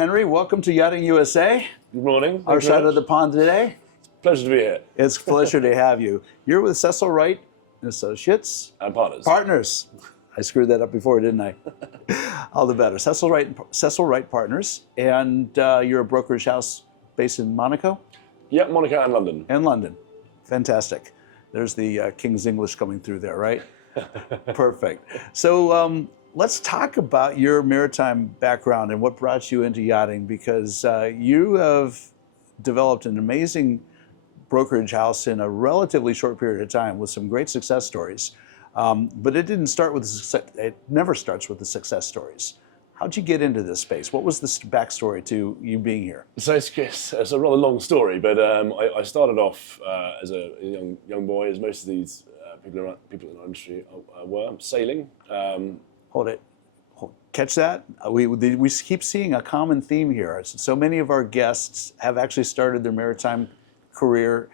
Henry. Welcome to Yachting USA. Good morning. Our side of the pond today. Pleasure to be here. It's a pleasure to have you. You're with Cecil Wright and Associates. And partners. Partners. I screwed that up before, didn't I? All the better. Cecil Wright Partners. And you're a brokerage house based in Monaco? Yep, Monaco and London. And London. Fantastic. There's the King's English coming through there, right? Perfect. So let's talk about your maritime background and what brought you into yachting, because you have developed an amazing brokerage house in a relatively short period of time with some great success stories. But it didn't start with it never starts with the success stories. How'd you get into this space? What was the backstory to you being here? So it's a rather long story, but I started off as a young boy, as most of these people in our industry were, sailing. Hold it. Catch that? We keep seeing a common theme here. So many of our guests have actually started their maritime career,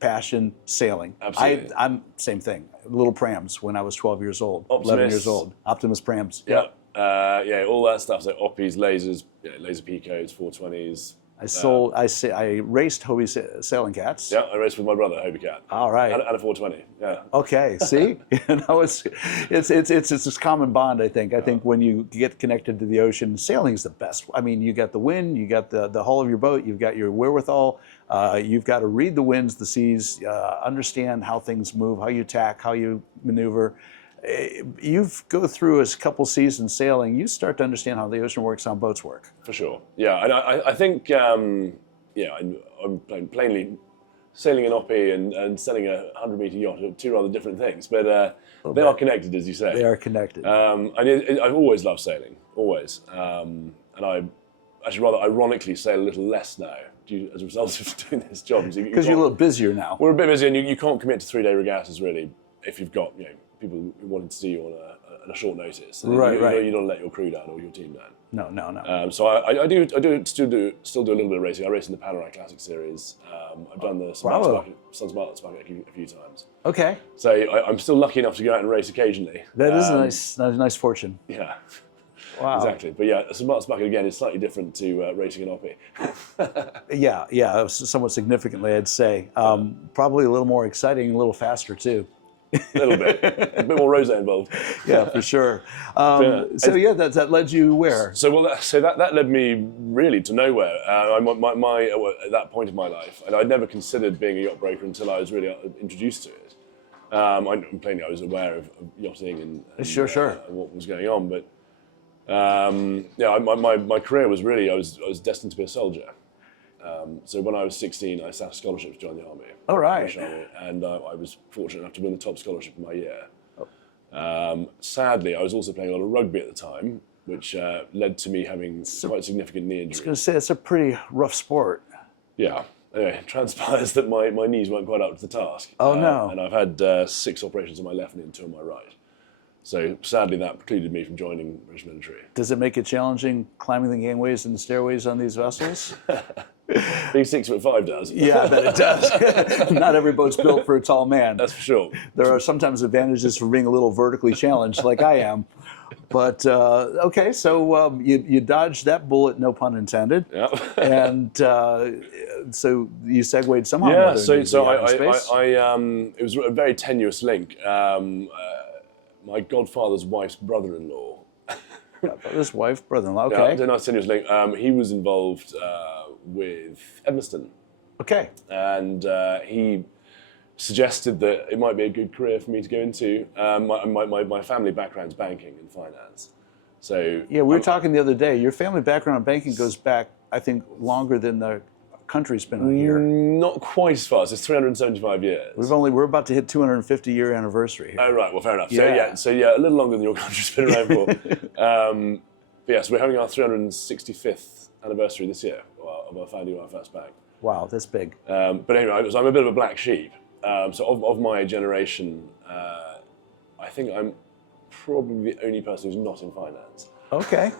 passion, sailing. Absolutely. I'm same thing. Little prams when I was 12 years old, Optimus. 11 years old. Optimus prams. Yeah. Yeah, all that stuff. So oppies, lasers, laser picos, 420s. I raced Hobie sailing cats. Yeah, I raced with my brother, Hobie Cat. All right. And a 420. Yeah. Okay. See, it's this common bond. I think when you get connected to the ocean, sailing's the best. I mean, you got the wind, you got the hull of your boat, you've got your wherewithal. You've got to read the winds, the seas, understand how things move, how you tack, how you maneuver. You go through a couple seasons sailing, you start to understand how the ocean works, how boats work. For sure. Yeah, and I think, I'm plainly sailing an oppie and sailing a 100-meter yacht are two rather different things, but they are connected, as you say. They are connected. I've always loved sailing, always. And I actually rather ironically sail a little less now as a result of doing this job. Because you're a little busier now. We're a bit busier, and you can't commit to 3-day regattas, really, if you've got people who wanted to see you on a short notice. Right. You don't let your crew down or your team down. No. So I still do a little bit of racing. I race in the Panorama Classic Series. I've done the Sun's Bartlett's Bucket a few times. Okay. So I'm still lucky enough to go out and race occasionally. That is a nice fortune. Yeah. Wow. Exactly. But yeah, St. Bartlett's Bucket again is slightly different to racing an oppie. Yeah, somewhat significantly, I'd say. Probably a little more exciting, a little faster too. A little bit. A bit more rosé involved. Yeah, for sure. That led you where? So that led me really to nowhere. At that point in my life, and I'd never considered being a yacht broker until I was really introduced to it. Plainly, I was aware of yachting and Sure. And what was going on, but my career was really I was destined to be a soldier. So when I was 16, I sat a scholarship to join the army. All right. And I was fortunate enough to win the top scholarship in my year. Sadly, I was also playing a lot of rugby at the time, which led to me having quite significant knee injuries. I was going to say, it's a pretty rough sport. Yeah. Anyway, it transpires that my knees weren't quite up to the task. Oh, no. And I've had 6 operations on my left knee and 2 on my right. So sadly, that precluded me from joining the British military. Does it make it challenging climbing the gangways and the stairways on these vessels? Being 6'5" does. Yeah, that it does. Not every boat's built for a tall man. That's for sure. There are sometimes advantages for being a little vertically challenged, like I am. But okay, so you dodged that bullet, no pun intended. Yeah. And so you segued somehow. Yeah. So it was a very tenuous link. My godfather's wife's brother-in-law. His wife, brother-in-law. Okay. Yeah, a nice tenuous link. He was involved with Edmiston. Okay. And he suggested that it might be a good career for me to go into. My family background's banking and finance. So yeah, we were talking the other day. Your family background in banking goes back, I think, longer than the country's been on here. Not quite as fast. It's 375 years. We're about to hit 250-year anniversary here. Oh right, well fair enough. Yeah. So a little longer than your country's been around for. But yes, we're having our 365th anniversary this year of our founding of our first bank. Wow, that's big. But anyway, so I'm a bit of a black sheep. So of my generation, I think I'm probably the only person who's not in finance. Okay.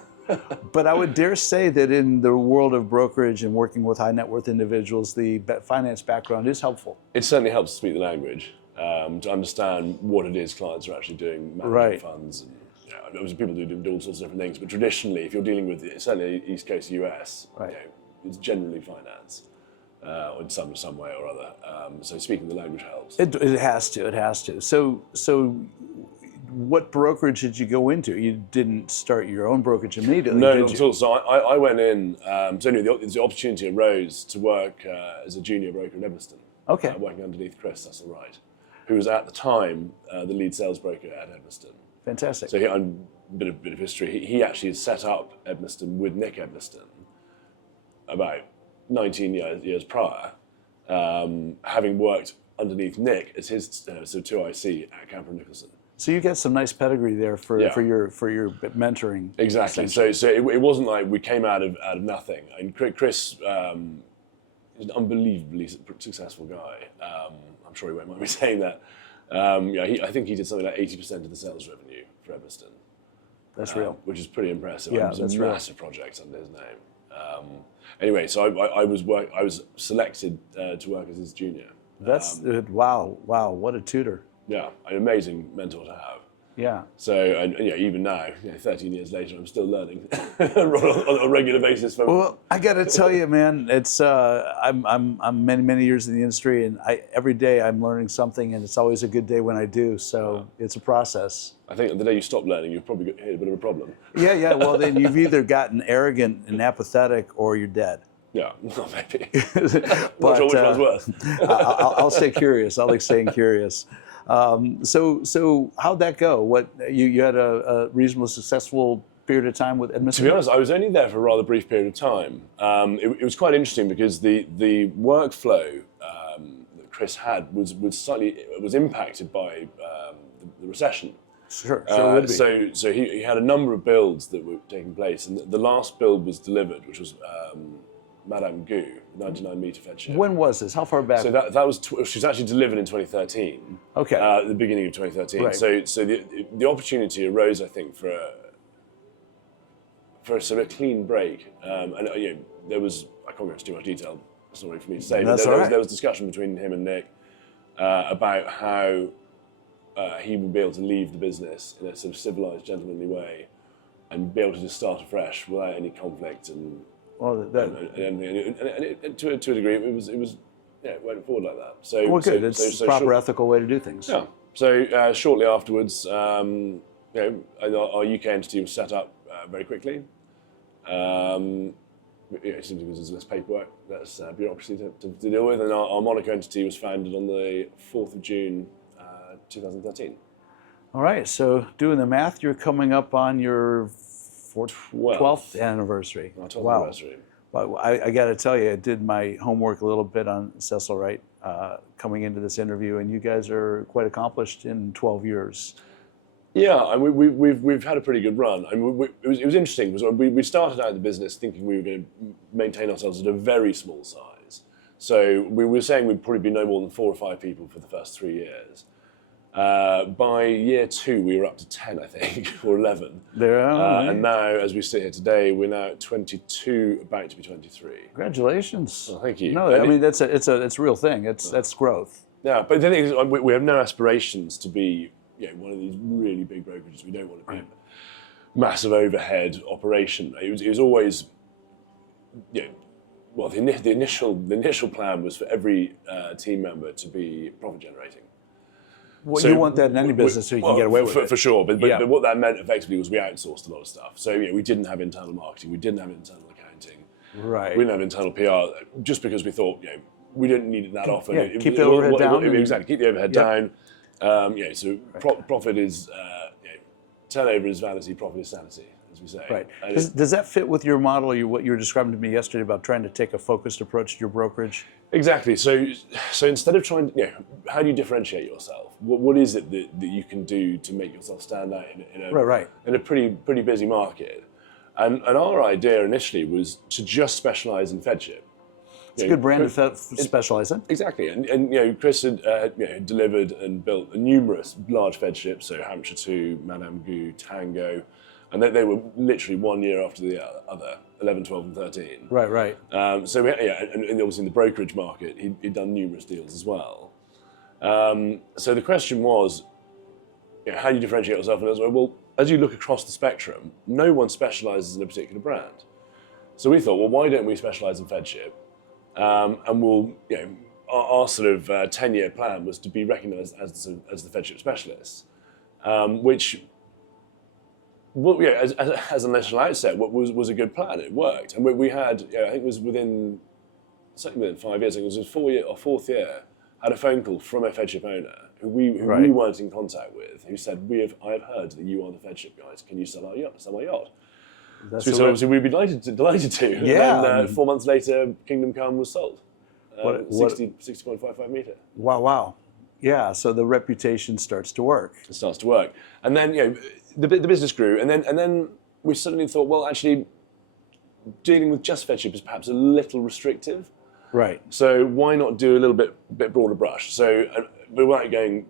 But I would dare say that in the world of brokerage and working with high net worth individuals, the finance background is helpful. It certainly helps to speak the language, to understand what it is clients are actually doing, managing funds. And, obviously people do all sorts of different things, but traditionally, if you're dealing with certainly East Coast US, Right. it's generally finance, in some way or other. So speaking the language helps. It has to. It has to. So, what brokerage did you go into? You didn't start your own brokerage immediately, No, did not you? at all. So I went in. So anyway, the opportunity arose to work as a junior broker in Edmiston. Okay. Working underneath Cecil Wright, who was at the time the lead sales broker at Edmiston. Fantastic. So a bit of history. He actually set up Edmiston with Nick Edmiston about 19 years prior, having worked underneath Nick as his so 2IC at Camper Nicholson. So you got some nice pedigree there for your mentoring. Exactly. So it wasn't like we came out of nothing. And Chris is an unbelievably successful guy. I'm sure he won't mind me saying that. I think he did something like 80% of the sales revenue for Edmiston. That's real. Which is pretty impressive. Yeah, It was that's a real. massive project under his name. Anyway, so I was selected to work as his junior. That's wow, what a tutor. Yeah, an amazing mentor to have. Yeah. So, and even now, 13 years later, I'm still learning on a regular basis. Well, I got to tell you, man, it's I'm many years in the industry, and every day I'm learning something, and it's always a good day when I do. So it's a process. I think the day you stop learning, you've probably hit a bit of a problem. Yeah. Well, then you've either gotten arrogant and apathetic, or you're dead. Yeah, maybe. But Not sure which one's worse. I'll stay curious. I like staying curious. So how'd that go? What you had a reasonably successful period of time with Edmiston? To be honest, I was only there for a rather brief period of time. It was quite interesting because the workflow that Chris had was impacted by the recession. Sure it would be. So he had a number of builds that were taking place, and the last build was delivered, which was Madame Gou, 99-meter Feadship. When was this? How far back? So that was she was actually delivered in 2013. Okay. At the beginning of 2013. Right. So the opportunity arose, I think, for a sort of clean break. And there was, I can't go into too much detail. It's not really for me to say. That's But all right. there was discussion between him and Nick about how he would be able to leave the business in a sort of civilized, gentlemanly way, and be able to just start afresh without any conflict and. Well, And to a degree, it went forward like that. So, good. It's the proper ethical way to do things. Yeah. So shortly afterwards, our UK entity was set up very quickly. Simply because there's less paperwork, less bureaucracy to deal with, and our Monaco entity was founded on the 4th of June, 2013. All right. So doing the math, you're coming up on your 12th anniversary. Our 12th Wow. anniversary. But I got to tell you, I did my homework a little bit on Cecil Wright coming into this interview, and you guys are quite accomplished in 12 years. Yeah, and we've had a pretty good run. I mean, it was interesting because we started out the business thinking we were going to maintain ourselves at a very small size. So we were saying we'd probably be no more than 4 or 5 people for the first 3 years. By year 2, we were up to 10, I think, or 11. And now, as we sit here today, we're now at 22, about to be 23. Congratulations! Well, thank you. No, I mean it's a real thing. That's growth. Yeah, but the thing is, we have no aspirations to be one of these really big brokerages. We don't want to be a massive overhead operation. It was always, well, the initial plan was for every team member to be profit generating. Well, you want that in any business so you can get away with it. For sure, but what that meant effectively was we outsourced a lot of stuff. So we didn't have internal marketing, we didn't have internal accounting, right? We didn't have internal PR, just because we thought we didn't need it that often. Yeah, keep the overhead down. Exactly, keep the overhead down. So profit is turnover is vanity, profit is sanity, as we say. Right. Does that fit with your model, what you were describing to me yesterday about trying to take a focused approach to your brokerage? Exactly. So instead of trying, how do you differentiate yourself? What is it that you can do to make yourself stand out in a pretty busy market? And our idea initially was to just specialize in Feadship. It's a good brand to specialize in. Exactly. And Chris had delivered and built numerous large Feadships, so Hampshire 2, Madame Gou, Tango, and they were literally 1 year after the other, 11, 12, and 13. Right. And obviously in the brokerage market, he'd done numerous deals as well. So the question was, how do you differentiate yourself? And well, as you look across the spectrum, no one specialises in a particular brand. So we thought, well, why don't we specialise in Feadship? And we'll, our sort of 10-year plan was to be recognised as the Feadship specialists, which, well, as a national outset, was a good plan. It worked, and we had, I think it was certainly within 5 years. I think it was our fourth year. Had a phone call from a Feadship owner who we weren't in contact with, who said, I have heard that you are the Feadship guys. Can you sell our yacht? So obviously we'd be delighted to. Yeah. And then 4 months later, Kingdom Come was sold. 60.55 metre. Wow. Yeah, so the reputation starts to work. It starts to work. And then, the business grew. And then we suddenly thought, well, actually, dealing with just Feadship is perhaps a little restrictive. Right. So why not do a little bit broader brush? So we weren't going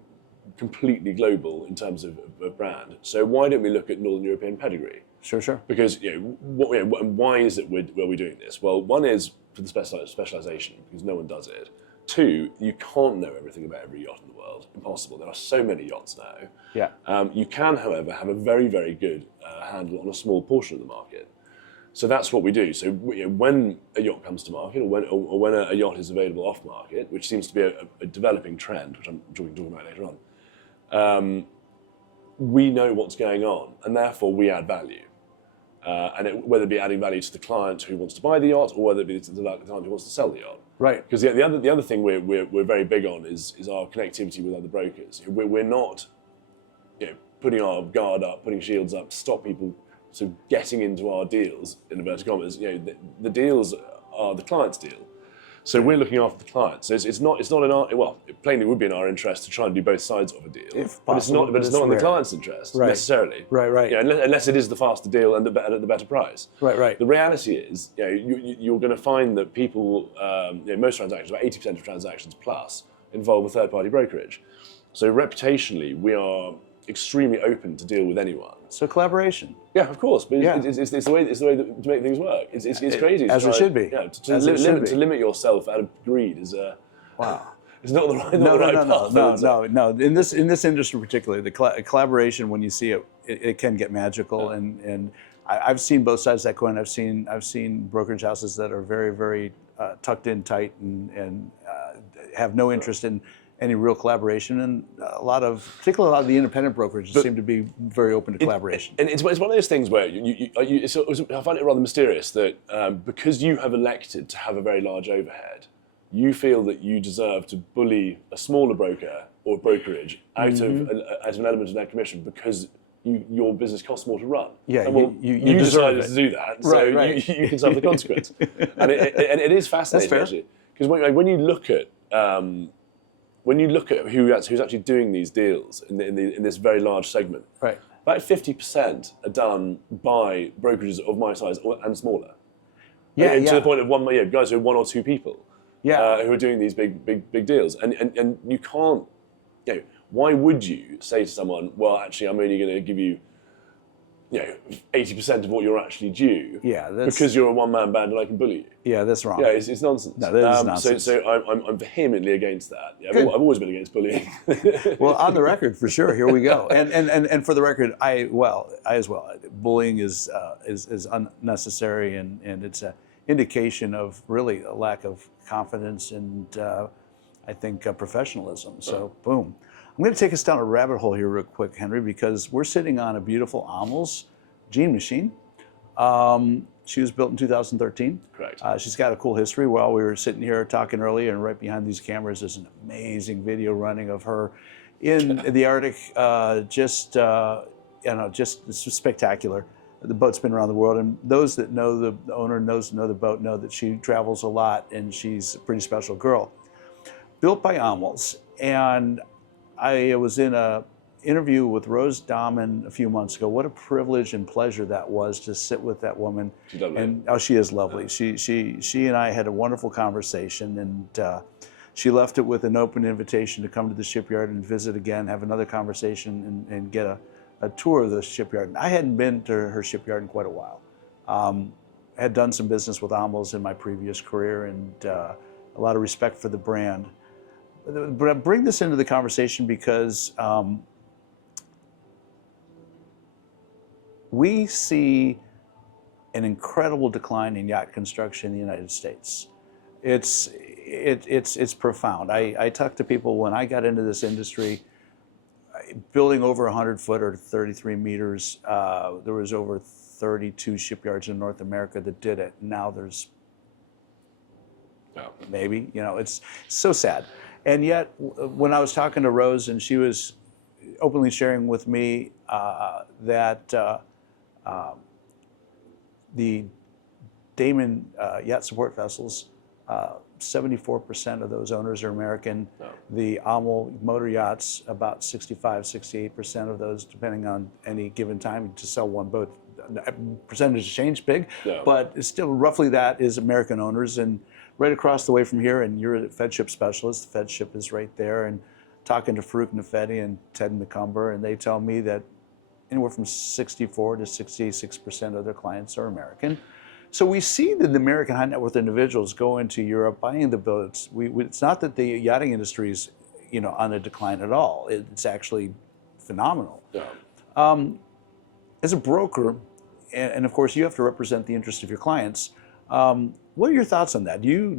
completely global in terms of brand. So why don't we look at Northern European pedigree? Sure. Because why is it we're doing this? Well, one is for the specialization, because no one does it. Two, you can't know everything about every yacht in the world. Impossible. There are so many yachts now. Yeah. You can, however, have a very, very good handle on a small portion of the market. So that's what we do. So when a yacht comes to market, or when a yacht is available off market, which seems to be a developing trend, which I'm talking about later on, we know what's going on, and therefore we add value. Whether it be adding value to the client who wants to buy the yacht, or whether it be to the client who wants to sell the yacht. Right. Because the other thing we're very big on is our connectivity with other brokers. We're not putting our guard up, putting shields up to stop people getting into our deals, in inverted commas. The deals are the client's deal. So we're looking after the client. So it's not in our, well, plainly it would be in our interest to try and do both sides of a deal. If possible, but it's not in the client's interest necessarily. Right. Unless it is the faster deal and at the better price. Right. The reality is, you're going to find that people, most transactions, about 80% of transactions plus, involve a third-party brokerage. So reputationally, we are extremely open to deal with anyone. So collaboration. Yeah, of course, but it's the way to make things work. It's crazy. As it should be. To limit yourself out of greed is wow. It's not the right path. No. In this industry particularly, the collaboration, when you see it, it can get magical. And I've seen both sides of that coin. I've seen brokerage houses that are very, very tucked in tight and have no interest in any real collaboration, and particularly a lot of the independent brokerages seem to be very open to collaboration. And it's one of those things where I find it rather mysterious that because you have elected to have a very large overhead, you feel that you deserve to bully a smaller broker or brokerage out of an element of their commission because your business costs more to run. Yeah, and you decided it. to do that, right. so you can suffer the consequence. And it is fascinating, actually, because when you look at who's actually doing these deals in this very large segment, right, about 50% are done by brokerages of my size and smaller. To the point of guys who are one or two people, who are doing these big deals, and you can't. Why would you say to someone, well, actually, I'm only going to give you 80% of what you're actually due, because you're a one-man band and I can bully you. Yeah, that's wrong. Yeah, it's nonsense. No, that is nonsense. So I'm vehemently against that. I've always been against bullying. Well, on the record, for sure. Here we go. And for the record, I as well. Bullying is unnecessary, and it's an indication of really a lack of confidence and I think professionalism. So boom. I'm going to take us down a rabbit hole here real quick, Henry, because we're sitting on a beautiful Amels Jean machine. She was built in 2013. Correct. She's got a cool history. While we were sitting here talking earlier, and right behind these cameras is an amazing video running of her in the Arctic. Just it's spectacular. The boat's been around the world, and those that know the owner, know the boat, know that she travels a lot, and she's a pretty special girl. Built by Amels, and I was in an interview with Rose Dahman a few months ago. What a privilege and pleasure that was to sit with that woman. She's lovely. And she is lovely. She and I had a wonderful conversation, and she left it with an open invitation to come to the shipyard and visit again, have another conversation, and get a tour of the shipyard. I hadn't been to her shipyard in quite a while. I had done some business with Amels in my previous career, and a lot of respect for the brand. But I bring this into the conversation because we see an incredible decline in yacht construction in the United States. It's profound. I talk to people when I got into this industry, building over 100 foot or 33 meters, there was over 32 shipyards in North America that did it. Now there's maybe, it's so sad. And yet, when I was talking to Rose, and she was openly sharing with me that the Damen yacht support vessels, 74% of those owners are American. No. The AML motor yachts, about 65, 68% of those, depending on any given time, to sell one boat. Percentage change big, but it's still roughly that is American owners. And right across the way from here, and you're a Feadship specialist, Feadship is right there, and talking to Farouk Nafedi and Ted McCumber, and they tell me that anywhere from 64 to 66% of their clients are American. So we see that the American high net worth individuals go into Europe buying the boats. It's not that the yachting industry is, on a decline at all. It's actually phenomenal. Yeah. As a broker, and of course you have to represent the interest of your clients. What are your thoughts on that? Do you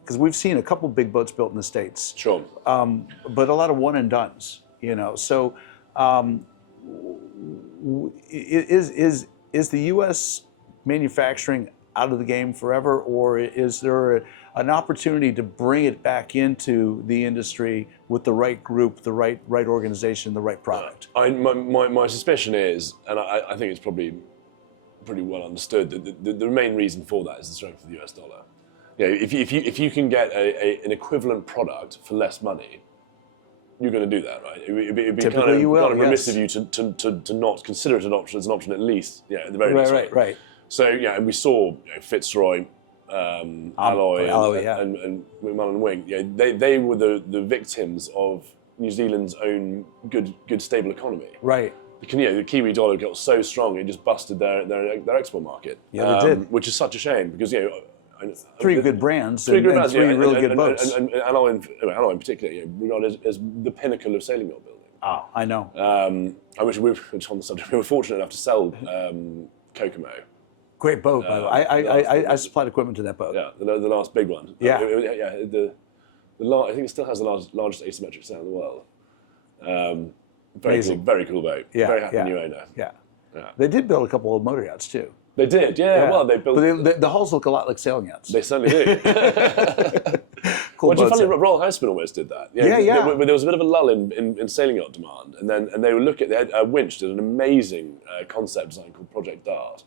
because we've seen a couple big boats built in the States. Sure. But a lot of one and dones. So is the U.S. manufacturing out of the game forever, or is there an opportunity to bring it back into the industry with the right group, the right organization, the right product? My suspicion is, and I think it's probably pretty well understood, that the main reason for that is the strength of the US dollar. If you can get an equivalent product for less money, you're going to do that, right? It'd be kind of remiss of you to not consider it an option as an option at least, at the very least. Right. So and we saw Fitzroy, Alloy, and McMullen and Wing. They were the victims of New Zealand's own good stable economy. Right. The Kiwi dollar got so strong it just busted their export market. Yeah, they did. Which is such a shame because three good brands and three really good boats. And Alloy in particular, regarded as the pinnacle of sailing yacht building. Oh, I know. I wish we were on the subject. We were fortunate enough to sell Kokomo. Great boat, by the way. I supplied equipment to that boat. Yeah, the last big one. Yeah. I think it still has the largest asymmetric sail in the world. Very cool boat. Yeah, very happy new owner. Yeah. They did build a couple of motor yachts too. They did, yeah. Well, they built. But the hulls look a lot like sailing yachts. They certainly do. Cool boats. Funny, Royal Husband almost did that. Yeah. There was a bit of a lull in sailing yacht demand, and they would look at Winch did an amazing concept design called Project Dart,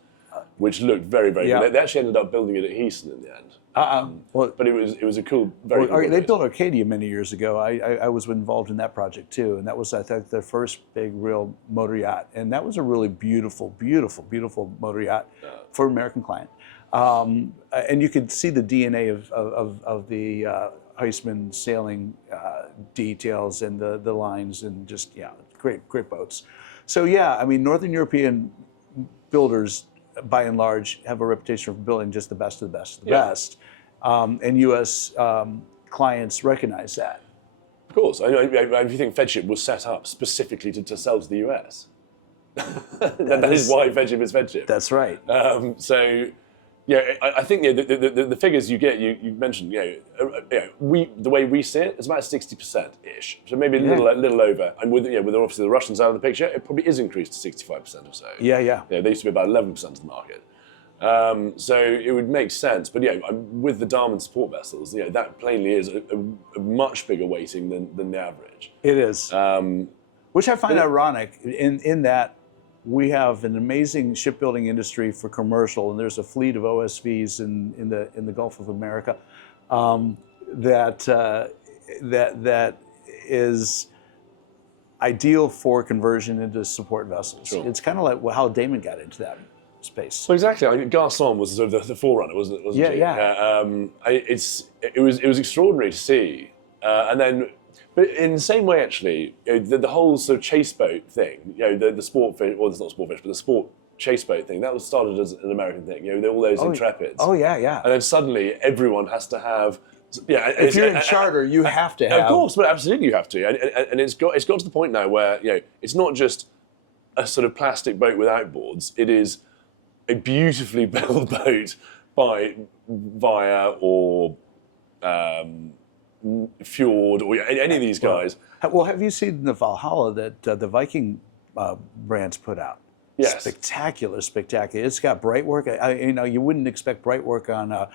which looked very, very good. They actually ended up building it at Heaton in the end. But it was a cool, very cool. They built Arcadia many years ago. I was involved in that project too, and that was, I think, their first big real motor yacht, and that was a really beautiful motor yacht for an American client. And you could see the DNA of the Huisman sailing details and the lines, and just great boats. So Northern European builders, by and large, have a reputation for building just the best of the best of the best. And U.S. clients recognize that. Of course. If you think Feadship was set up specifically to sell to the U.S., that is why Feadship is Feadship. That's right. I think the figures you get, you mentioned, the way we see it, it's about 60%-ish. So maybe a little over. And with obviously the Russians out of the picture, it probably is increased to 65% or so. Yeah. They used to be about 11% of the market. So it would make sense. But with the Damen support vessels, that plainly is a much bigger weighting than the average. It is. Which I find ironic in that we have an amazing shipbuilding industry for commercial, and there's a fleet of OSVs in the Gulf of America that is ideal for conversion into support vessels. Sure. It's kind of like how Damen got into that space. Well, exactly. I mean, Garçon was sort of the forerunner, wasn't it? It was extraordinary to see, and then. But in the same way, actually, the whole sort of chase boat thing, the sport fish, well, it's not sport fish, but the sport chase boat thing, that was started as an American thing. All those Intrepids. Oh yeah. And then suddenly everyone has to have. If you're in charter, you have to have. Of course, but absolutely you have to. And it's got to the point now where it's not just a sort of plastic boat with outboards. It is a beautifully built boat via or Fjord or any of these guys. Well, have you seen the Valhalla that the Viking brands put out? Yes. Spectacular, spectacular. It's got bright work. You wouldn't expect bright work on a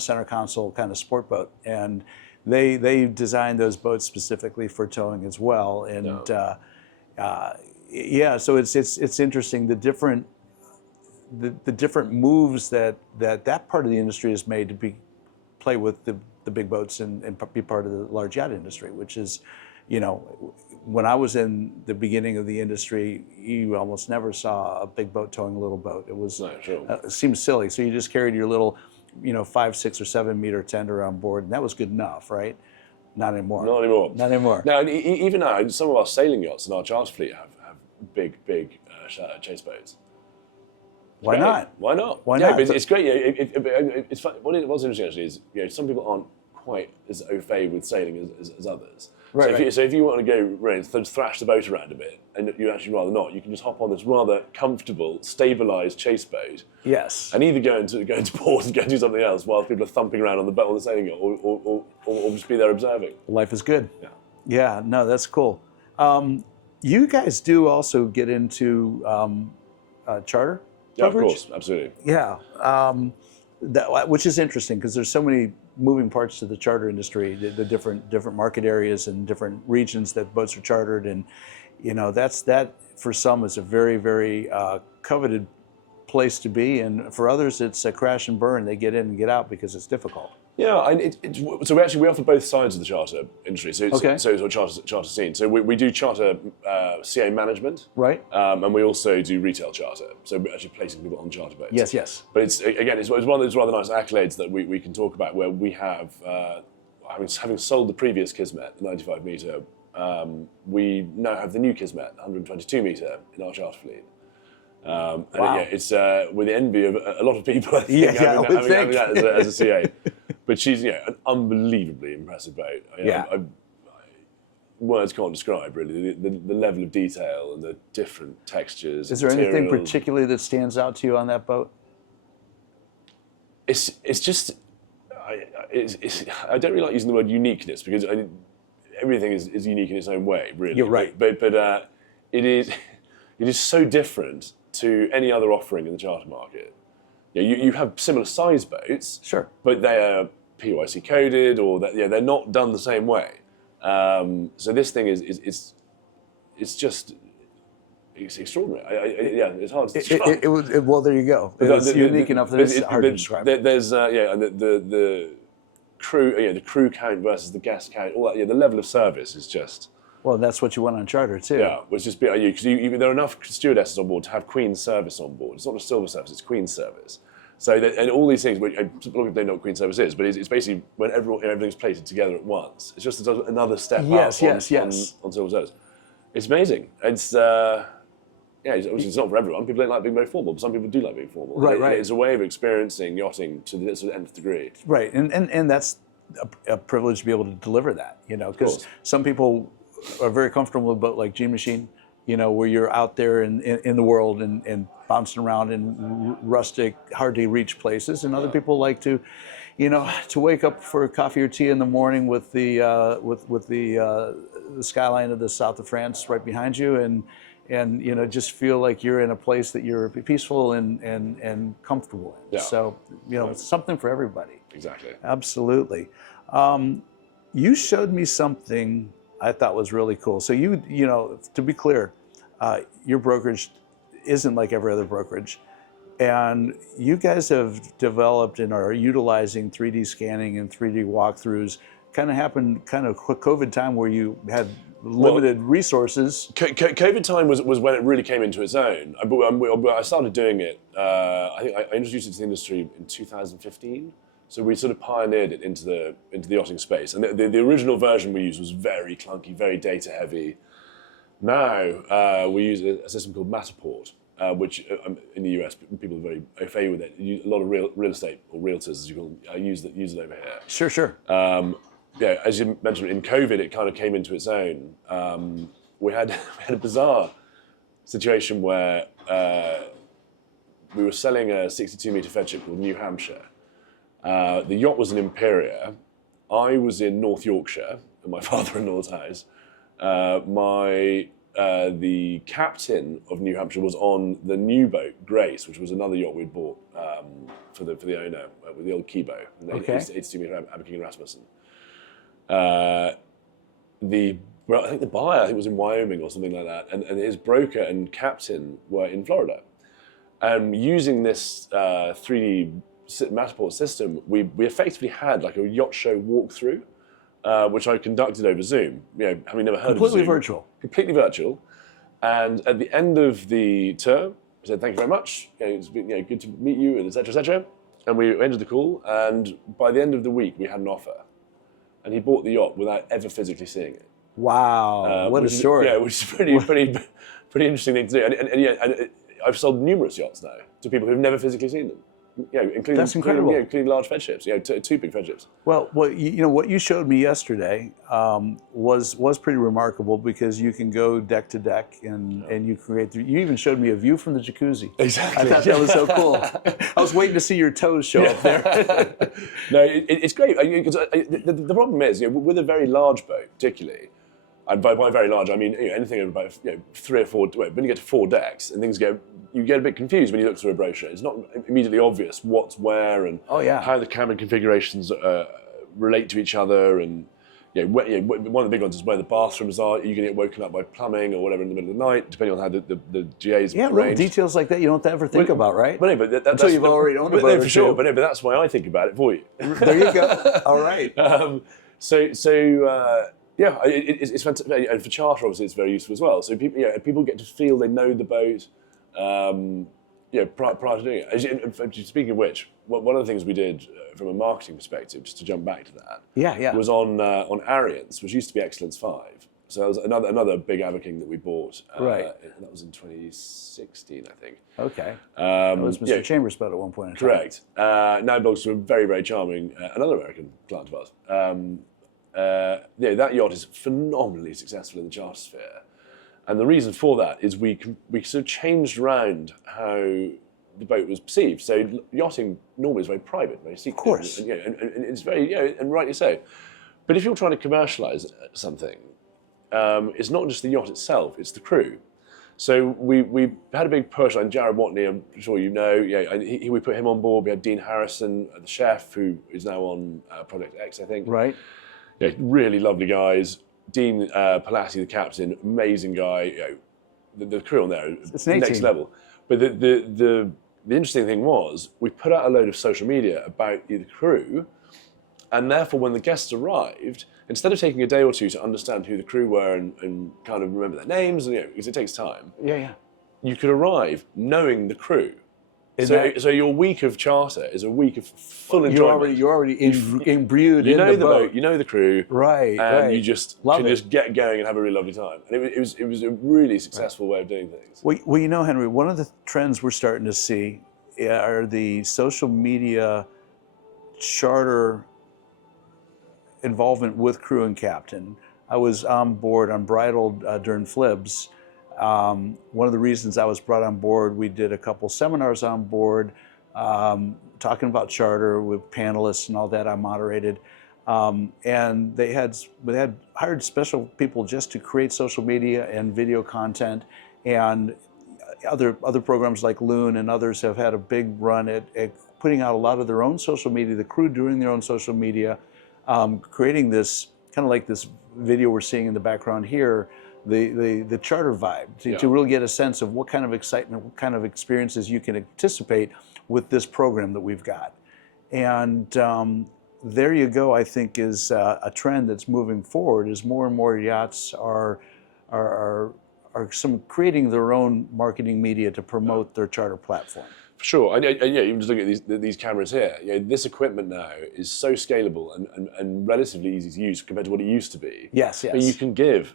center console kind of sport boat, and they designed those boats specifically for towing as well. And so it's interesting the different moves that part of the industry has made to play with the big boats and be part of the large yacht industry, which is, when I was in the beginning of the industry, you almost never saw a big boat towing a little boat. It was it seemed silly. So you just carried your little, 5, 6, or 7 meter tender on board, and that was good enough, right? Not anymore. Not anymore. Not anymore. Now, even now, some of our sailing yachts in our charter fleet have big chase boats. Why not? Why not? Why yeah, not? But it's great. It's fun. What's interesting actually is, some people aren't quite as au fait with sailing as others. Right, So if you want to go thrash the boat around a bit, and you actually rather not, you can just hop on this rather comfortable, stabilised chase boat. Yes. And either go into port and go do something else while people are thumping around on the boat on the sailing yacht, or just be there observing. Life is good. Yeah. Yeah. No, that's cool. You guys do also get into charter? Yeah, of coverage? course, absolutely. Yeah, which is interesting because there's so many moving parts to the charter industry, the different market areas and different regions that boats are chartered, and that for some is a very, very coveted place to be, and for others it's a crash and burn. They get in and get out because it's difficult. Yeah, and so we offer both sides of the charter industry. So it's charter scene. So we do charter CA management, right? And we also do retail charter. So we're actually placing people on charter boats. Yes. But it's one of those rather nice accolades that we can talk about, where we have, having sold the previous Kismet, the 95 meter, we now have the new Kismet, 122 meter, in our charter fleet. Wow. It's with the envy of a lot of people, I think, having that as a CA. But she's an unbelievably impressive boat. Words can't describe really the level of detail and the different textures. Is there anything particularly that stands out to you on that boat? It's just I don't really like using the word uniqueness, because everything is unique in its own way, really. You're right. But it is so different to any other offering in the charter market. You have similar size boats, sure, but they are PYC coded, or they're not done the same way. So this thing is just extraordinary. It's hard to describe. Well, there you go. It's unique enough that it's hard to describe. There's and the crew, the crew count versus the guest count, all that. The level of service is just. Well, that's what you want on charter too. Yeah, which is because there are enough stewardesses on board to have Queen's service on board. It's not a silver service; it's Queen's service. So and all these things, a lot of people don't know what Queen's service is, but it's basically when everything's plated together at once. It's just another step up on silver service. It's amazing. It's it's not for everyone. People don't like being very formal, but some people do like being formal. Right. It's a way of experiencing yachting to the sort of nth degree. Right, and that's a privilege to be able to deliver that. Because some people are very comfortable with a boat like G Machine, where you're out there in the world and bouncing around in rustic, hard to reach places, and other people like to wake up for coffee or tea in the morning with the skyline of the south of France right behind you, and just feel like you're in a place that you're peaceful and comfortable in. Yeah. So it's something for everybody. Exactly. Absolutely. You showed me something I thought was really cool. So to be clear, your brokerage isn't like every other brokerage, and you guys have developed and are utilizing 3D scanning and 3D walkthroughs. Kind of happened COVID time where you had limited resources. COVID time was when it really came into its own. I started doing it. I think I introduced it to the industry in 2015. So we sort of pioneered it into the yachting space. And the original version we used was very clunky, very data heavy. Now we use a system called Matterport, which in the US people are very au fait with it. A lot of real estate, or realtors as you call them, use it over here. Sure. As you mentioned, in COVID it kind of came into its own. We had a bizarre situation where we were selling a 62-meter Feadship called New Hampshire. The yacht was an Imperia. I was in North Yorkshire at my father-in-law's house. The captain of New Hampshire was on the new boat, Grace, which was another yacht we'd bought for the owner, with the old Kibo, the 82-meter Aberking Rasmussen. I think the buyer, I think, was in Wyoming or something like that, and his broker and captain were in Florida. Using this 3D Matterport system, we effectively had like a yacht show walkthrough, which I conducted over Zoom. Having never heard of Zoom. Completely virtual. Completely virtual. And at the end of the tour, I said, "Thank you very much. It's been good to meet you," and et cetera, et cetera. And we ended the call. And by the end of the week, we had an offer. And he bought the yacht without ever physically seeing it. Wow, what a story! Which is pretty interesting thing to do. And I've sold numerous yachts now to people who've never physically seen them. Including, that's incredible. Including large Feadships, two big Feadships. Well, what you showed me yesterday was pretty remarkable, because you can go deck to deck and you create. You even showed me a view from the jacuzzi. Exactly. I thought that was so cool. I was waiting to see your toes show up there. No, it's great. The problem is, with a very large boat, particularly. And by very large, I mean anything about 3 or 4. When you get to 4 decks, and you get a bit confused when you look through a brochure. It's not immediately obvious what's where and how the cabin configurations relate to each other. And one of the big ones is where the bathrooms are. Are you going to get woken up by plumbing or whatever in the middle of the night, depending on how the GAs are arranged. Little details like that you don't ever think about, right? But that's until you've already owned a boat for sure. But that's why I think about it for you. There you go. All right. It's fantastic, and for charter, obviously, it's very useful as well. So people get to feel they know the boat, prior to doing it. Speaking of which, one of the things we did from a marketing perspective, just to jump back to that, was on Arians, which used to be Excellence 5. So that was another big Aberking that we bought. Right. That was in 2016, I think. Okay. That was Mr. Chambers' boat at one point in time. Correct. Now belongs to a very, very charming, another American client of ours. That yacht is phenomenally successful in the charter sphere, and the reason for that is we sort of changed around how the boat was perceived. So yachting normally is very private, very secret, of course, and it's very and rightly so. But if you're trying to commercialise something, it's not just the yacht itself; it's the crew. So we had a big push on Jared Watney. I'm sure you know. We put him on board. We had Dean Harrison, the chef, who is now on Project X, I think. Right. Really lovely guys. Dean Palatti, the captain, amazing guy. The crew on there, it's next level. But the interesting thing was, we put out a load of social media about the crew, and therefore when the guests arrived, instead of taking a day or two to understand who the crew were and kind of remember their names, because it takes time, you could arrive knowing the crew. So your week of charter is a week of full enjoyment. You're already imbued in the the boat. You know the crew, right? And you just just get going and have a really lovely time. And it was a really successful way of doing things. Well, Henry, one of the trends we're starting to see are the social media charter involvement with crew and captain. I was on board unbridled during Flibs. One of the reasons I was brought on board, we did a couple seminars on board, talking about charter with panelists and all that. I moderated, and we had hired special people just to create social media and video content, and other programs like Loon and others have had a big run at putting out a lot of their own social media. The crew doing their own social media, creating this kind of like this video we're seeing in the background here. The charter vibe to really get a sense of what kind of excitement, what kind of experiences you can anticipate with this program that we've got. And there you go, I think, is a trend that's moving forward as more and more yachts are creating their own marketing media to promote their charter platform. For sure, and even just looking at these cameras here, this equipment now is so scalable and relatively easy to use compared to what it used to be. Yes. But you can give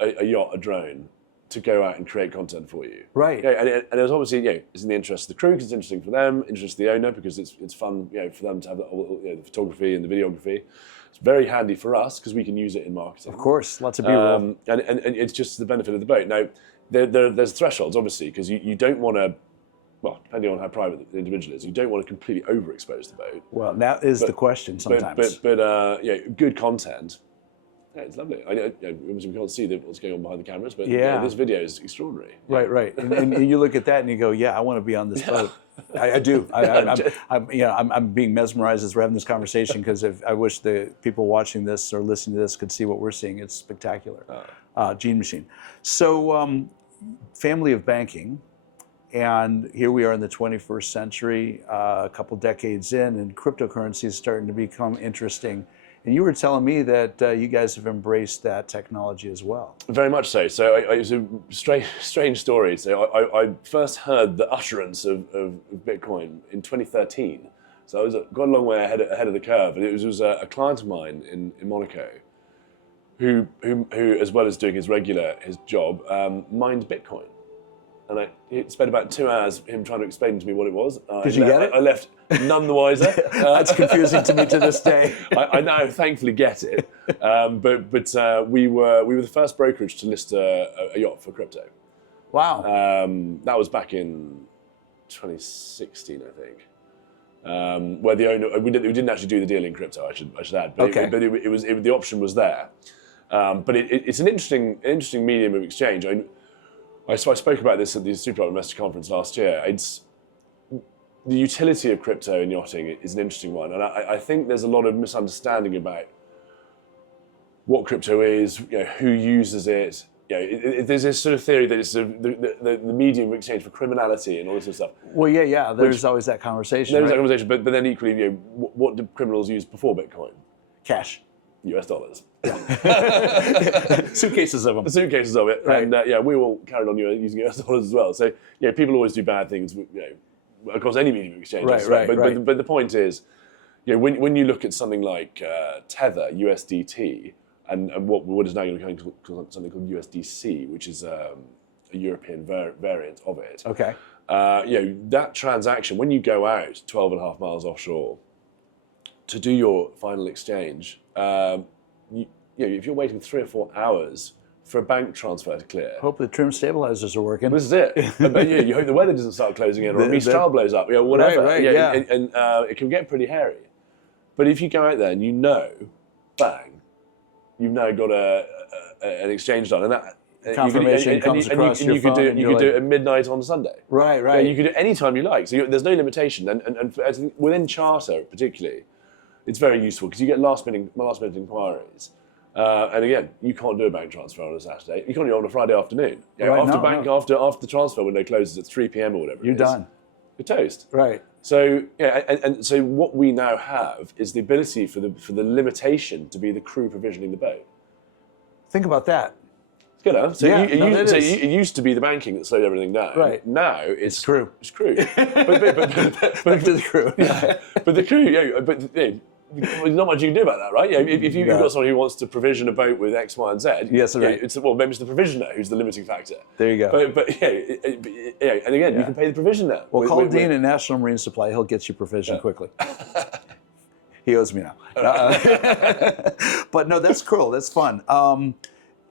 a yacht a drone to go out and create content for you. Right. Yeah, and it was obviously, it's in the interest of the crew because it's interesting for them, interest of the owner because it's fun, for them to have the photography and the videography. It's very handy for us because we can use it in marketing. Of course, lots of B-roll. And it's just the benefit of the boat. Now, there's thresholds, obviously, because you don't want to, well, depending on how private the individual is, you don't want to completely overexpose the boat. Well, that is the question sometimes. But good content. Yeah, it's lovely. Obviously, we can't see what's going on behind the cameras, but this video is extraordinary. Right. And you look at that and you go, I want to be on this boat. I do. I'm being mesmerized as we're having this conversation because I wish the people watching this or listening to this could see what we're seeing. It's spectacular. Gene Machine. So, family of banking, and here we are in the 21st century, a couple decades in, and cryptocurrency is starting to become interesting. And you were telling me that you guys have embraced that technology as well. Very much so. So it was a strange story. So I first heard the utterance of Bitcoin in 2013. So I was got a long way ahead of the curve. And it was a client of mine in Monaco who, as well as doing his job, mined Bitcoin. And I spent about 2 hours him trying to explain to me what it was. Did you get it? I left none the wiser. That's confusing to me to this day. I now thankfully get it. But we were the first brokerage to list a yacht for crypto. Wow. That was back in 2016, I think. Where the owner we didn't actually do the deal in crypto. I should add. But okay. The option was there. But it's an interesting medium of exchange. I spoke about this at the Superyacht Investor Conference last year. The utility of crypto in yachting is an interesting one, and I think there's a lot of misunderstanding about what crypto is, who uses it. There's this sort of theory that it's the medium of exchange for criminality and all this sort of stuff. Well, there's always that conversation. There's that conversation, but then equally, what did criminals use before Bitcoin? Cash. US dollars. Suitcases of them. Suitcases of it. Right. And we all carried on using US dollars as well. So people always do bad things, across any medium of exchange. Right. But the point is, when you look at something like Tether, USDT, and what is now going to become something called USDC, which is a European variant of it. Okay. That transaction, when you go out 12.5 miles offshore to do your final exchange, if you're waiting 3 or 4 hours for a bank transfer to clear. Hope the trim stabilizers are working. This is it. But you hope the weather doesn't start closing in or a Mistral blows up, whatever. Right, and it can get pretty hairy. But if you go out there and bang, you've now got an exchange done, and that confirmation comes across your phone. You could do it at midnight on Sunday. Right. Yeah, you could do it any time you like. So there's no limitation, and within charter particularly, it's very useful because you get last minute inquiries. And again, you can't do a bank transfer on a Saturday. You can't do it on a Friday afternoon. After the transfer window closes at 3 p.m. or whatever. You're done. You're toast. Right. So and so what we now have is the ability for the limitation to be the crew provisioning the boat. Think about that. It's good, huh? So it used to be the banking that slowed everything down. Right. Now it's crew. It's crew. but Back to the crew. Yeah. But the crew, there's not much you can do about that, right? If you've got someone who wants to provision a boat with X, Y, and Z, yes, right. Maybe it's the provisioner who's the limiting factor. There you go. But and again, you can pay the provisioner. Well, call Dean at National Marine Supply. He'll get you provision quickly. He owes me now. But no, that's cool. That's fun. So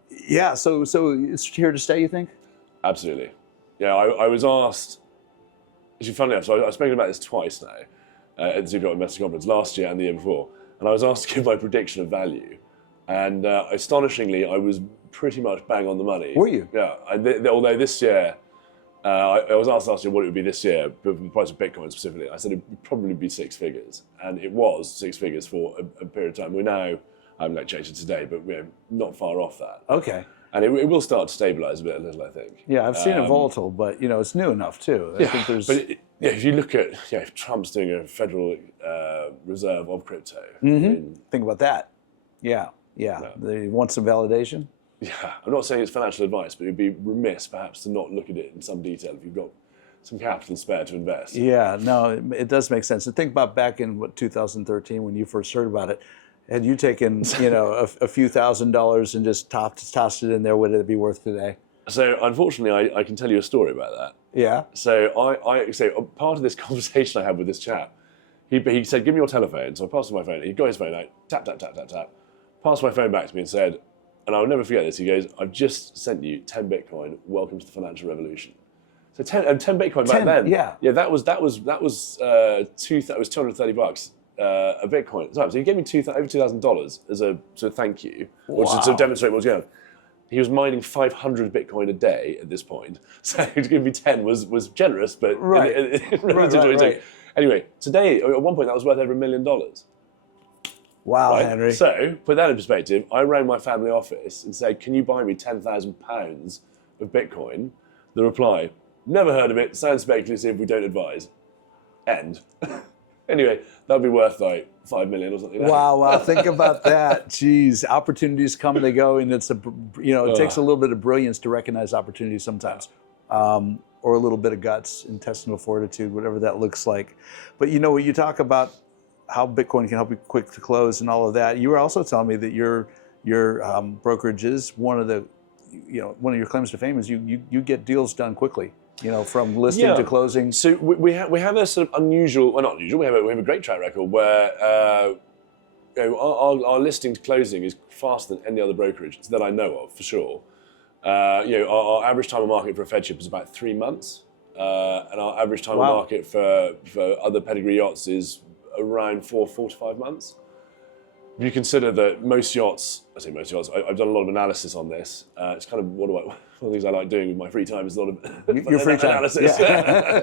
it's here to stay, you think? Absolutely. Yeah, I was asked. Actually, funny enough, so I've spoken about this twice now. At the Superyacht Investor Conference last year and the year before, and I was asked to give my prediction of value, and astonishingly, I was pretty much bang on the money. Were you? Yeah. Although this year, I was asked last year what it would be this year, but the price of Bitcoin specifically, I said it would probably be 6 figures, and it was 6 figures for a period of time. We're now, I haven't changed it today, but we're not far off that. Okay. And it will start to stabilise a little, I think. Yeah, I've seen it volatile, but it's new enough too. I think there's. But if you look at if Trump's doing a Federal Reserve of crypto. Think about that. Yeah. They want some validation. Yeah, I'm not saying it's financial advice, but it'd be remiss perhaps to not look at it in some detail if you've got some capital spare to invest. Yeah, no, it does make sense. And think about back in 2013 when you first heard about it. Had you taken, a few $1,000s and just tossed it in there, what would it be worth today? So unfortunately, I can tell you a story about that. Yeah. So part of this conversation I had with this chap, he said, "Give me your telephone." So I passed him my phone. He got his phone out, tap, tap, tap, tap, tap, passed my phone back to me and said, and I'll never forget this. He goes, "I've just sent you 10 Bitcoin. Welcome to the financial revolution." So 10 Bitcoin back then. Yeah. Yeah, that was $230 a Bitcoin. So he gave me over $2,000 as a sort of thank you, or Wow. to demonstrate what was going on. He was mining 500 Bitcoin a day at this point. So to give me 10 was generous, but Right. Right. Anyway, today, at one point, that was worth over $1 million. Wow, Right? Henry. So, put that in perspective, I rang my family office and said, "Can you buy me £10,000 of Bitcoin?" The reply, "Never heard of it, sounds speculative, we don't advise." End. Anyway, that'd be worth like 5 million or something. Wow. Think about that. Jeez, opportunities come and they go, and it takes a little bit of brilliance to recognize opportunities sometimes, or a little bit of guts, intestinal fortitude, whatever that looks like. But when you talk about how Bitcoin can help you quick to close and all of that, you were also telling me that your brokerage is one of your claims to fame is you get deals done quickly. From listing to closing. So we have a sort of unusual, well, not unusual. We have a great track record where our listing to closing is faster than any other brokerage that I know of, for sure. Our average time of market for a Feadship is about 3 months, and our average time of market for other pedigree yachts is around 4 to 5 months. If you consider that most yachts, I've done a lot of analysis on this. It's kind of one of the things I like doing with my free time is a lot of your free time analysis. Yeah.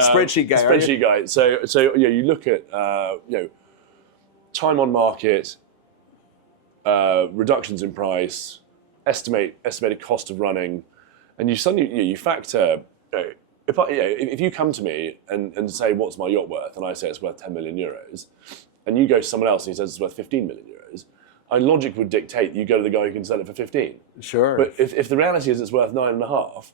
Spreadsheet guy. Spreadsheet guy. So you look at time on market, reductions in price, estimated cost of running, and you suddenly you factor. If you come to me and say, "What's my yacht worth?" and I say it's worth 10 million euros. And you go to someone else and he says it's worth 15 million euros, logic would dictate you go to the guy who can sell it for 15. Sure. But if the reality is it's worth 9.5,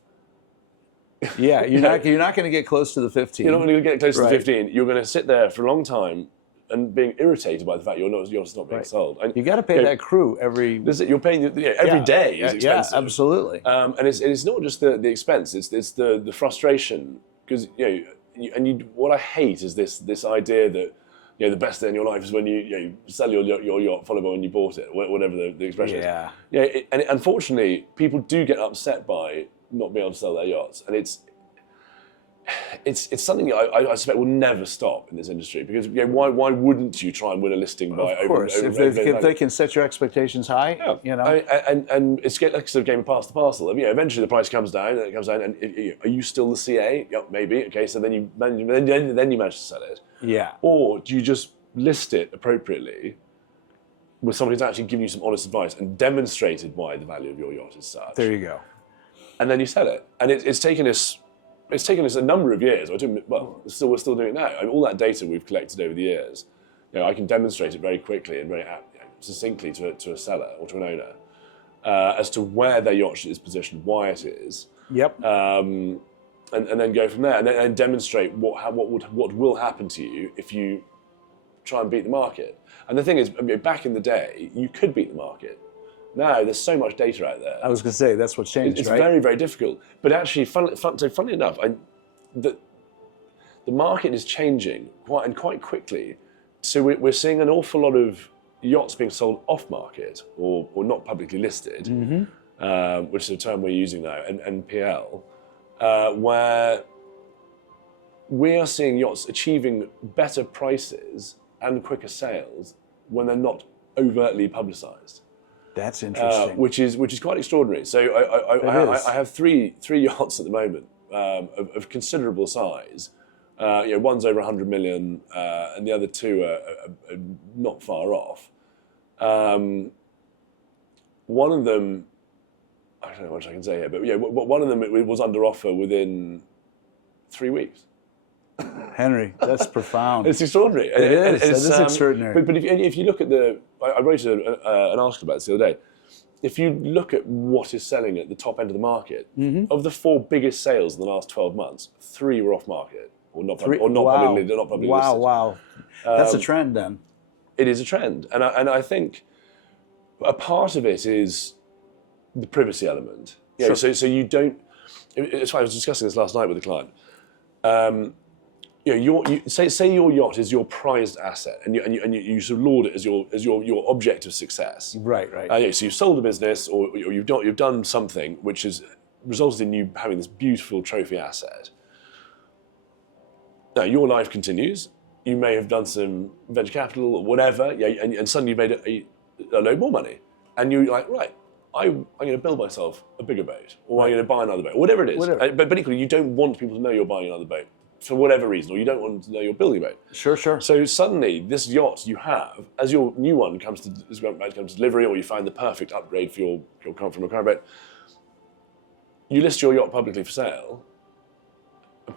yeah, you're not going to get close to the 15. You're not going to get close to the 15. You're going to sit there for a long time and being irritated by the fact you're not being sold. And, you got to pay that crew every. You're paying every day is expensive. Yeah, absolutely. And it's not just the expense; it's the frustration because what I hate is this idea that. The best day in your life is when you sell your yacht followed by when you bought it, whatever the expression is. And unfortunately, people do get upset by not being able to sell their yachts, and it's something I suspect will never stop in this industry because why wouldn't you try and win a listing by of course if they can set your expectations high, and it's like a sort of game of pass the parcel. Eventually the price comes down, and are you still the CA? Yep, maybe. Okay, so then you manage to sell it. Yeah. Or do you just list it appropriately with somebody who's actually giving you some honest advice and demonstrated why the value of your yacht is such? There you go. And then you sell it. And it's taken us a number of years. We're still doing it now. All that data we've collected over the years, I can demonstrate it very quickly and very succinctly to a seller or to an owner as to where their yacht is positioned, why it is. Yep. And then go from there, and then demonstrate what will happen to you if you try and beat the market. And the thing is, back in the day, you could beat the market. Now there's so much data out there. I was going to say that's what's changed. It's right? very, very difficult. But actually, funnily enough, the market is changing quite quickly. So we're seeing an awful lot of yachts being sold off market or not publicly listed, which is a term we're using now, NPL. Where we are seeing yachts achieving better prices and quicker sales when they're not overtly publicised. That's interesting. Which is quite extraordinary. So I have three yachts at the moment of considerable size. One's over 100 million, and the other two are not far off. One of them. I don't know how much I can say here, but one of them was under offer within 3 weeks. Henry, that's profound. It's extraordinary. It is. It is extraordinary. But if you look at I wrote an article about this the other day. If you look at what is selling at the top end of the market, of the 4 biggest sales in the last 12 months, 3 were off market or not publicly listed. Wow. That's a trend then. It is a trend, and I think a part of it is the privacy element. You know, so you don't. It's why I was discussing this last night with a client. You know, say your yacht is your prized asset, and you sort of laud it as your object of success. Right, right. Yeah, so you've sold a business, or you've done something which has resulted in you having this beautiful trophy asset. Now your life continues. You may have done some venture capital or whatever, yeah, and suddenly you've made a load more money, and you're like, right, I'm going to build myself a bigger boat, or I'm going to buy another boat, whatever it is. But equally, you don't want people to know you're buying another boat for whatever reason, or you don't want them to know you're building a boat. Sure. So suddenly, this yacht you have, as your new one comes to delivery, or you find the perfect upgrade for your current boat, you list your yacht publicly for sale.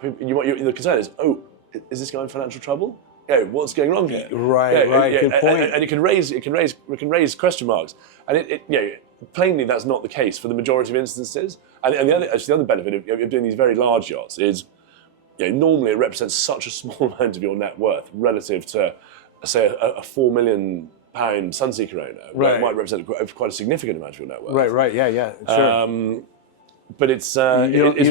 The concern is, oh, is this guy in financial trouble? Yeah, what's going wrong here? Right, good point. And it can raise question marks. And plainly that's not the case for the majority of instances. And the other benefit of doing these very large yachts is, normally it represents such a small amount of your net worth relative to, say, a £4 million Sunseeker owner. Right. It might represent quite a significant amount of your net worth. Right. Yeah. Sure. But it's you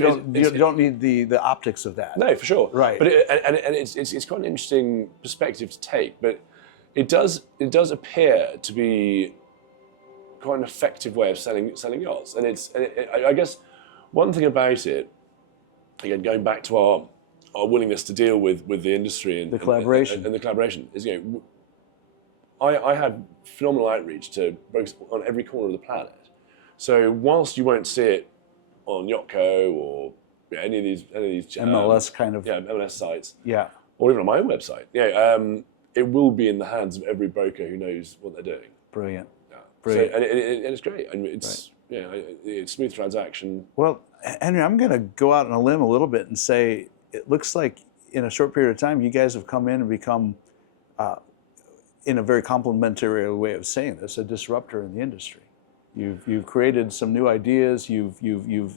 don't need the optics of that. No, for sure. Right. But it's quite an interesting perspective to take. But it does appear to be quite an effective way of selling yachts. And I guess one thing about it, again, going back to our willingness to deal with the industry and the collaboration and the collaboration is, I had phenomenal outreach to brokers on every corner of the planet. So whilst you won't see it on Yachtco or any of these MLS MLS sites, or even on my own website, it will be in the hands of every broker who knows what they're doing. Brilliant. So, and it's great. I mean, it's it's smooth transaction. Well, Henry, I'm going to go out on a limb a little bit and say it looks like in a short period of time you guys have come in and become, in a very complimentary way of saying this, a disruptor in the industry. You've created some new ideas. You've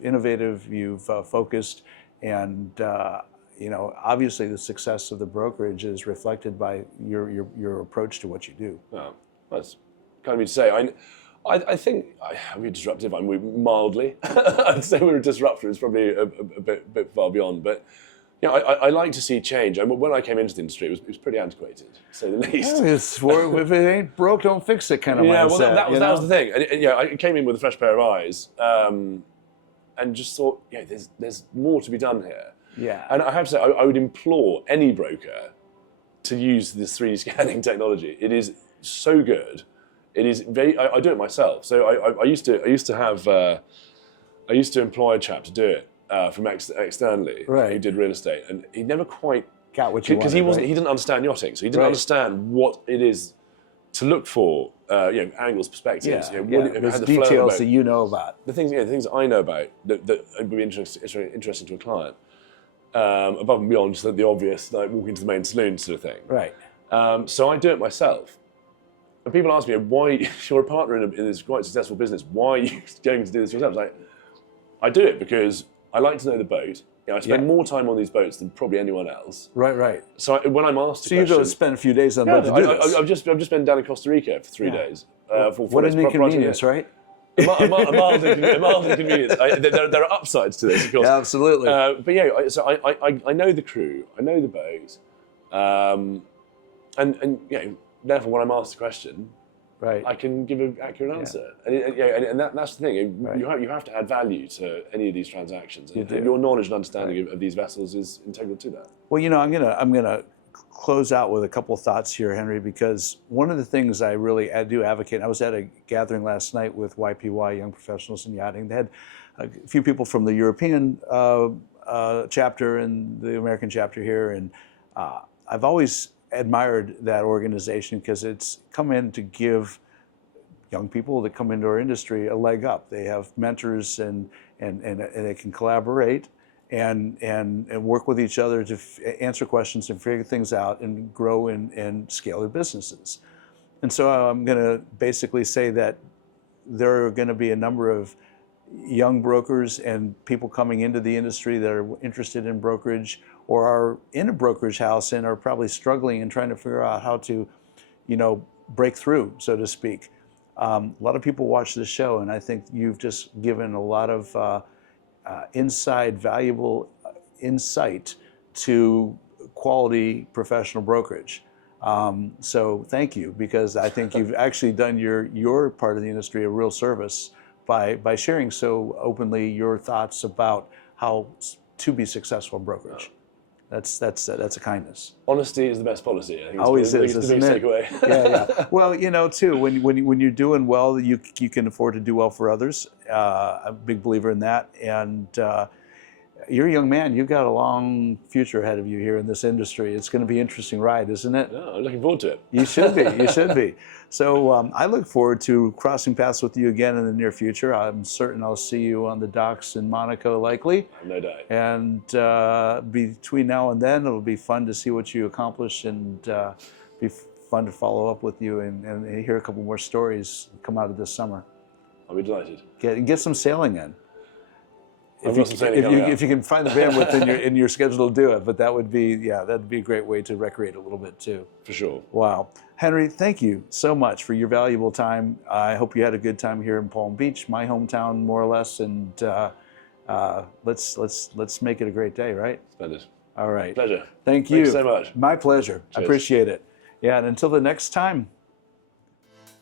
innovative. You've focused, and obviously the success of the brokerage is reflected by your approach to what you do. Well, that's kind of me to say. I think we're disruptive. We're mildly. I'd say we're a disruptor. It's probably a bit far beyond, but. I like to see change. When I came into the industry, it was pretty antiquated, to say the least. If it ain't broke, don't fix it kind of mindset. Well, that was the thing. And, I came in with a fresh pair of eyes and just thought, there's more to be done here. Yeah. And I have to say, I would implore any broker to use this 3D scanning technology. It is so good. It is very. I do it myself. So I used to employ a chap to do it. From externally, right. Who did real estate, and he never quite got what you wanted, because he didn't understand yachting, so he didn't understand what it is to look for, angles, perspectives, There's details that you know about. The things I know about that would be interesting to a client, above and beyond just the obvious, like walking to the main saloon sort of thing. Right. So I do it myself. And people ask me, why you're a partner in this quite successful business, why are you going to do this yourself? I do it because I like to know the boat. I spend more time on these boats than probably anyone else. Right. So when I'm asked you go spend a few days on the boat to do this. I've just been down in Costa Rica for 3 days. What an inconvenience, right? A mild inconvenience. There are upsides to this, of course. Yeah, absolutely. But so I know the crew, I know the boat, and therefore when I'm asked a question, right, I can give an accurate answer, and that's the thing. Right. You have to add value to any of these transactions, and do. your knowledge and understanding of these vessels is integral to that. Well, I'm gonna close out with a couple of thoughts here, Henry, because one of the things I do advocate. I was at a gathering last night with YPY, Young Professionals in Yachting. They had a few people from the European chapter and the American chapter here, and I've always admired that organization because it's come in to give young people that come into our industry a leg up. They have mentors and they can collaborate and work with each other to answer questions and figure things out and grow and scale their businesses. And so I'm going to basically say that there are going to be a number of young brokers and people coming into the industry that are interested in brokerage or are in a brokerage house and are probably struggling and trying to figure out how to, break through, so to speak. A lot of people watch this show, and I think you've just given a lot of valuable insight to quality professional brokerage. So thank you, because I think you've actually done your part of the industry a real service by sharing so openly your thoughts about how to be successful in brokerage. That's a kindness. Honesty is the best policy. I think Always is, it's the biggest takeaway. Yeah. Well, too, when you're doing well, you can afford to do well for others. I'm a big believer in that. And you're a young man. You've got a long future ahead of you here in this industry. It's going to be an interesting ride, isn't it? Yeah, I'm looking forward to it. You should be. You should be. So I look forward to crossing paths with you again in the near future. I'm certain I'll see you on the docks in Monaco, likely. No doubt. And between now and then, it'll be fun to see what you accomplish, and be fun to follow up with you and hear a couple more stories come out of this summer. I'll be delighted. Get some sailing in. If you can find the bandwidth in your schedule to do it, but that'd be a great way to recreate a little bit too. For sure. Wow, Henry, thank you so much for your valuable time. I hope you had a good time here in Palm Beach, my hometown, more or less, and let's make it a great day, right? Splendid. All right. Pleasure. Thank you. Thanks so much. My pleasure. Cheers. I appreciate it. Yeah, and until the next time,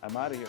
I'm out of here.